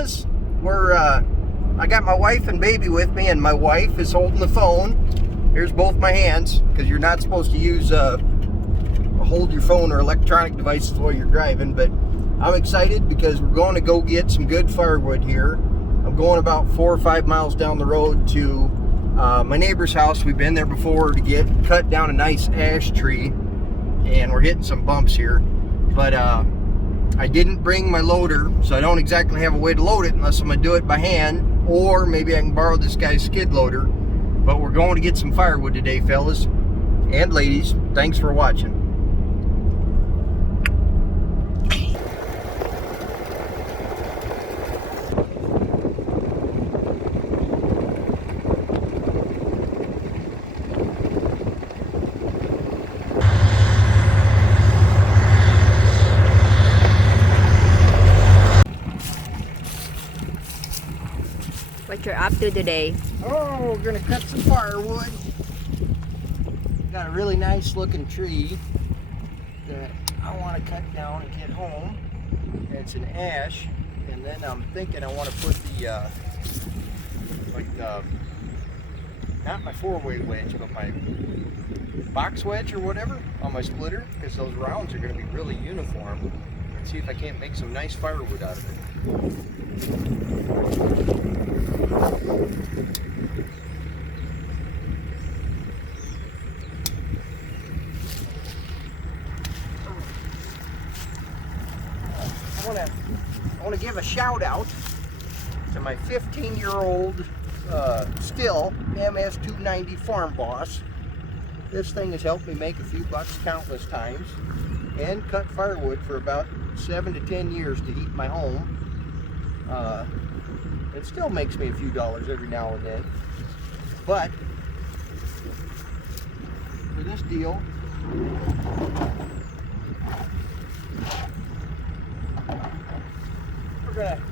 fellas. I got my wife and baby with me, and my wife is holding the phone. Here's both my hands, because you're not supposed to use hold your phone or electronic devices while you're driving. But I'm excited because we're going to go get some good firewood here. I'm going about 4 or 5 miles down the road to my neighbor's house. We've been there before to cut down a nice ash tree, and we're hitting some bumps here. But I didn't bring my loader, so I don't exactly have a way to load it unless I'm going to do it by hand, or maybe I can borrow this guy's skid loader. But we're going to get some firewood today, fellas and ladies. Thanks for watching. What you're up to today? Oh, we're gonna cut some firewood. Got a really nice looking tree that I want to cut down and get home. It's an ash, and then I'm thinking I want to put the not my 4-way wedge, but my box wedge or whatever on my splitter, because those rounds are going to be really uniform. Let's see if I can't make some nice firewood out of it. I want to give a shout out to my 15-year-old Stihl MS290 Farm Boss. This thing has helped me make a few bucks countless times and cut firewood for about 7 to 10 years to heat my home. It still makes me a few dollars every now and then, but for this deal,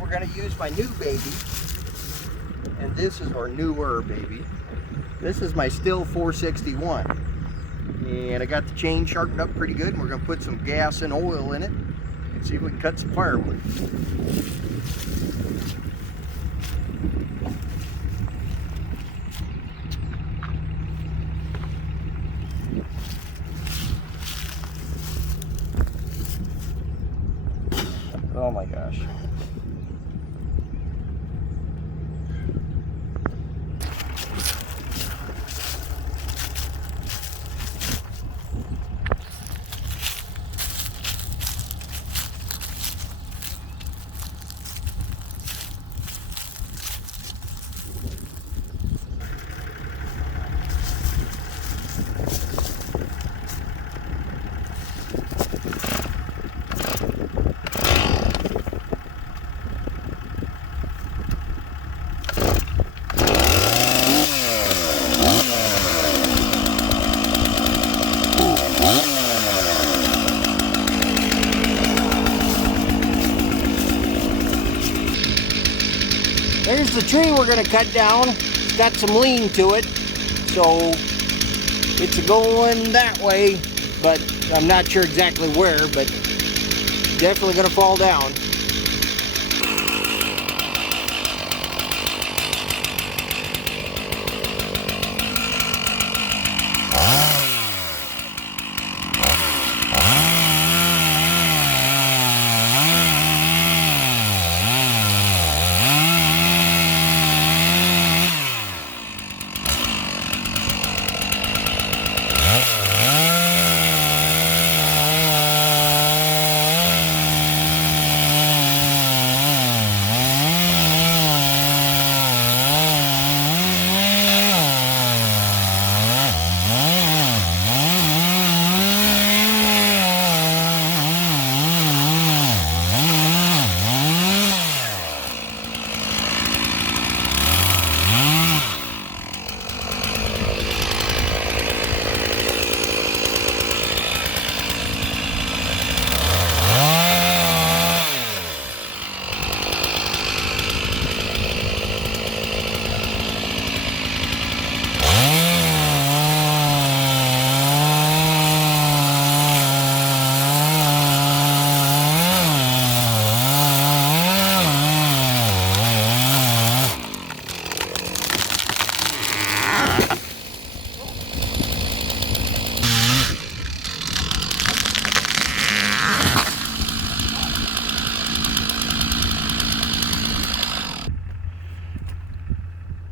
we're gonna use my new baby, and this is our newer baby. This is my Stihl 461, and I got the chain sharpened up pretty good, and we're gonna put some gas and oil in it and see if we can cut some firewood. Oh my gosh. There's the tree we're going to cut down. It's got some lean to it, so it's going that way, but I'm not sure exactly where, but definitely going to fall down.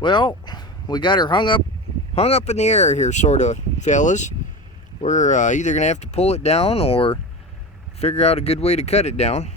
Well, we got her hung up in the air here, sort of, fellas. We're either gonna have to pull it down or figure out a good way to cut it down.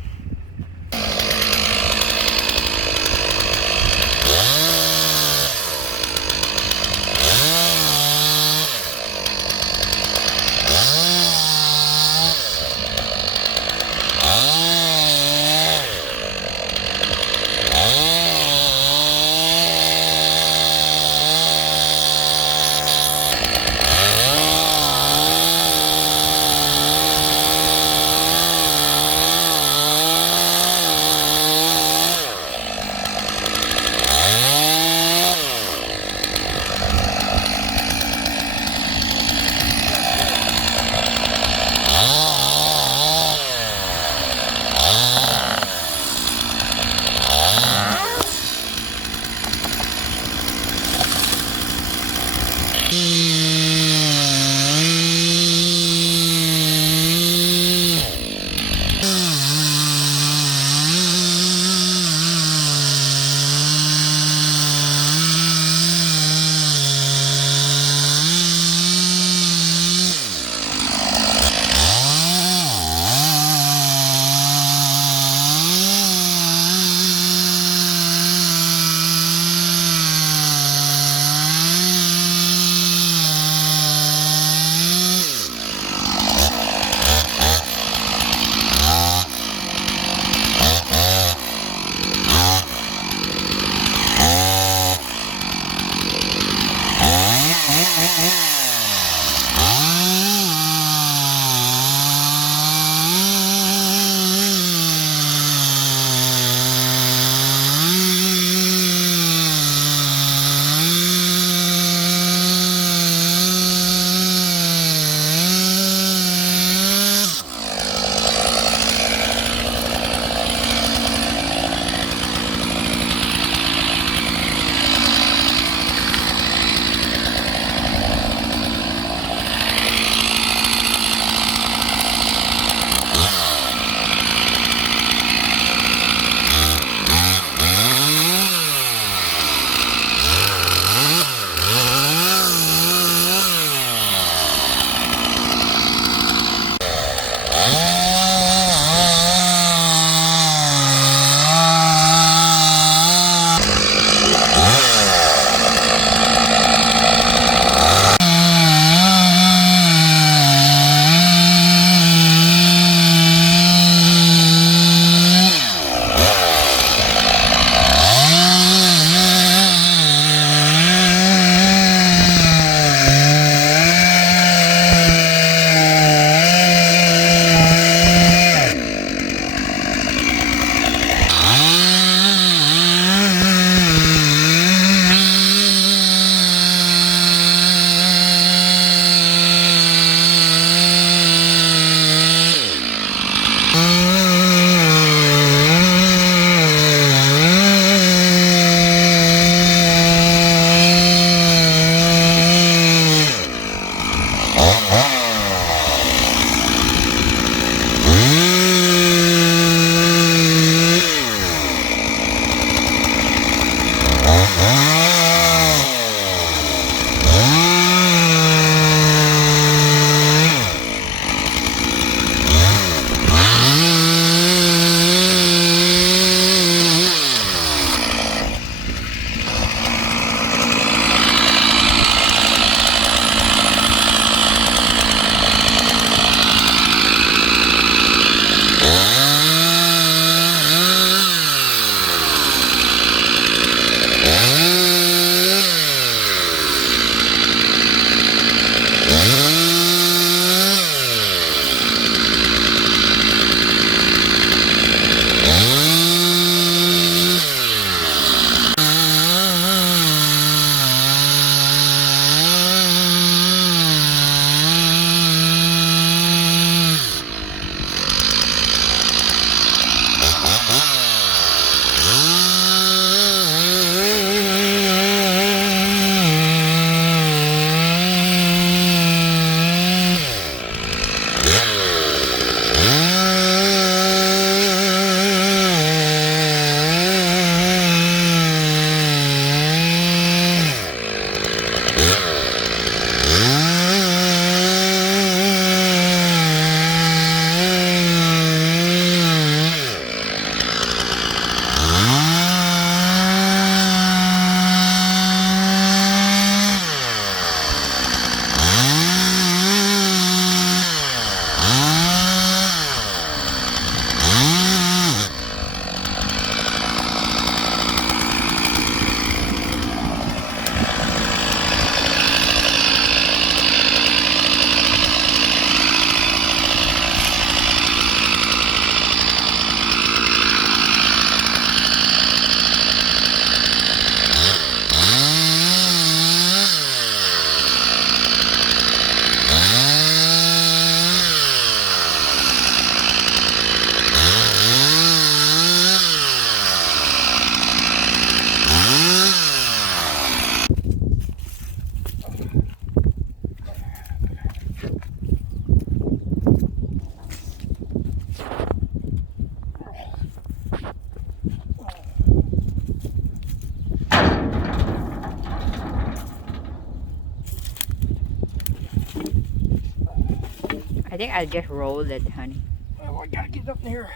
think I'll just roll it, honey. Oh, I gotta get up in here.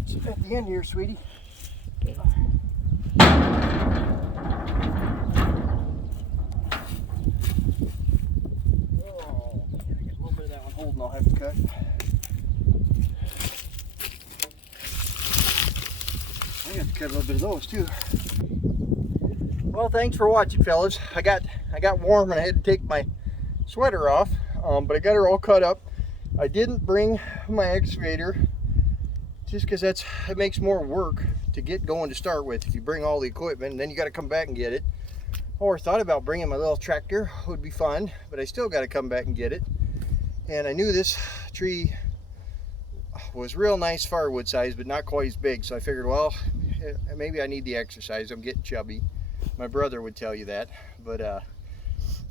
It's at the end here, sweetie. Okay. Oh, yeah, I got a little bit of that one holding. I'll have to cut. I have to cut a little bit of those too. Well, thanks for watching, fellas. I got warm and I had to take my sweater off, but I got her all cut up. I didn't bring my excavator just because it makes more work to get going to start with. If you bring all the equipment and then you got to come back and get it. Or thought about bringing my little tractor, would be fun, but I still got to come back and get it. And I knew this tree was real nice firewood size, but not quite as big, so I figured, well, maybe I need the exercise. I'm getting chubby. My brother would tell you that, but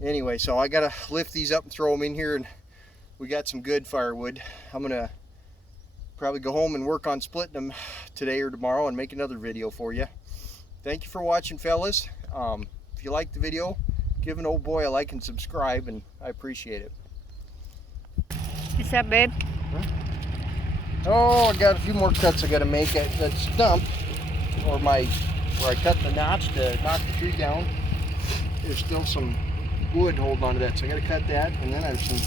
anyway, so I gotta lift these up and throw them in here, and we got some good firewood. I'm gonna probably go home and work on splitting them today or tomorrow and make another video for you. Thank you for watching, fellas. If you like the video, give an old boy a like and subscribe, and I appreciate it. What's up, babe? Oh, I got a few more cuts I gotta make at that stump, or where I cut the notch to knock the tree down. There's still some wood holding onto that, so I gotta cut that. And then I have some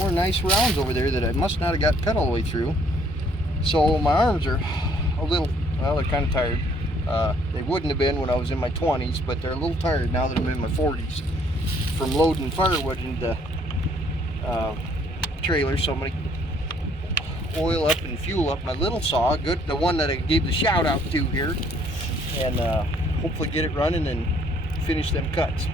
more nice rounds over there that I must not have got cut all the way through. So my arms are a little, well, they're kind of tired. They wouldn't have been when I was in my 20s, but they're a little tired now that I'm in my 40s from loading firewood into trailers. So I'm gonna oil up and fuel up my little saw, the one that I gave the shout out to here, and hopefully get it running and finish them cuts.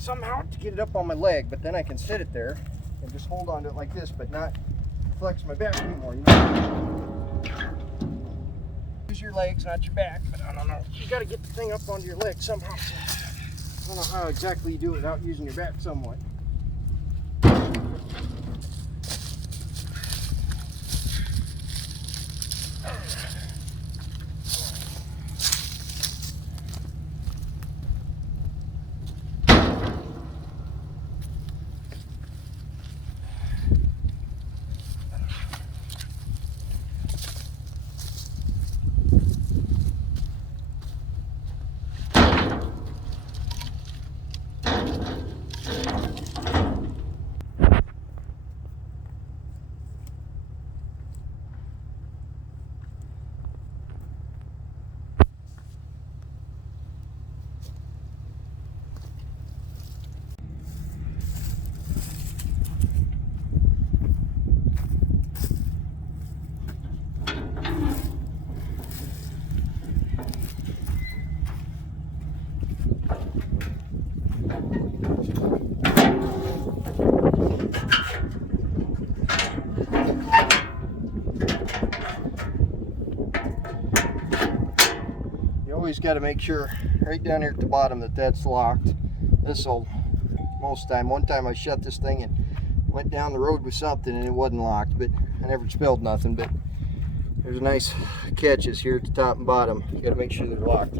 Somehow to get it up on my leg, but then I can sit it there and just hold on to it like this, but not flex my back anymore, you know. Use your legs, not your back, but I don't know. You got to get the thing up onto your leg somehow. So I don't know how exactly you do it without using your back somewhat. Always got to make sure right down here at the bottom that that's locked. This will most time. One time I shut this thing and went down the road with something and it wasn't locked, but I never spilled nothing. But There's nice catches here at the top and bottom. You got to make sure they're locked.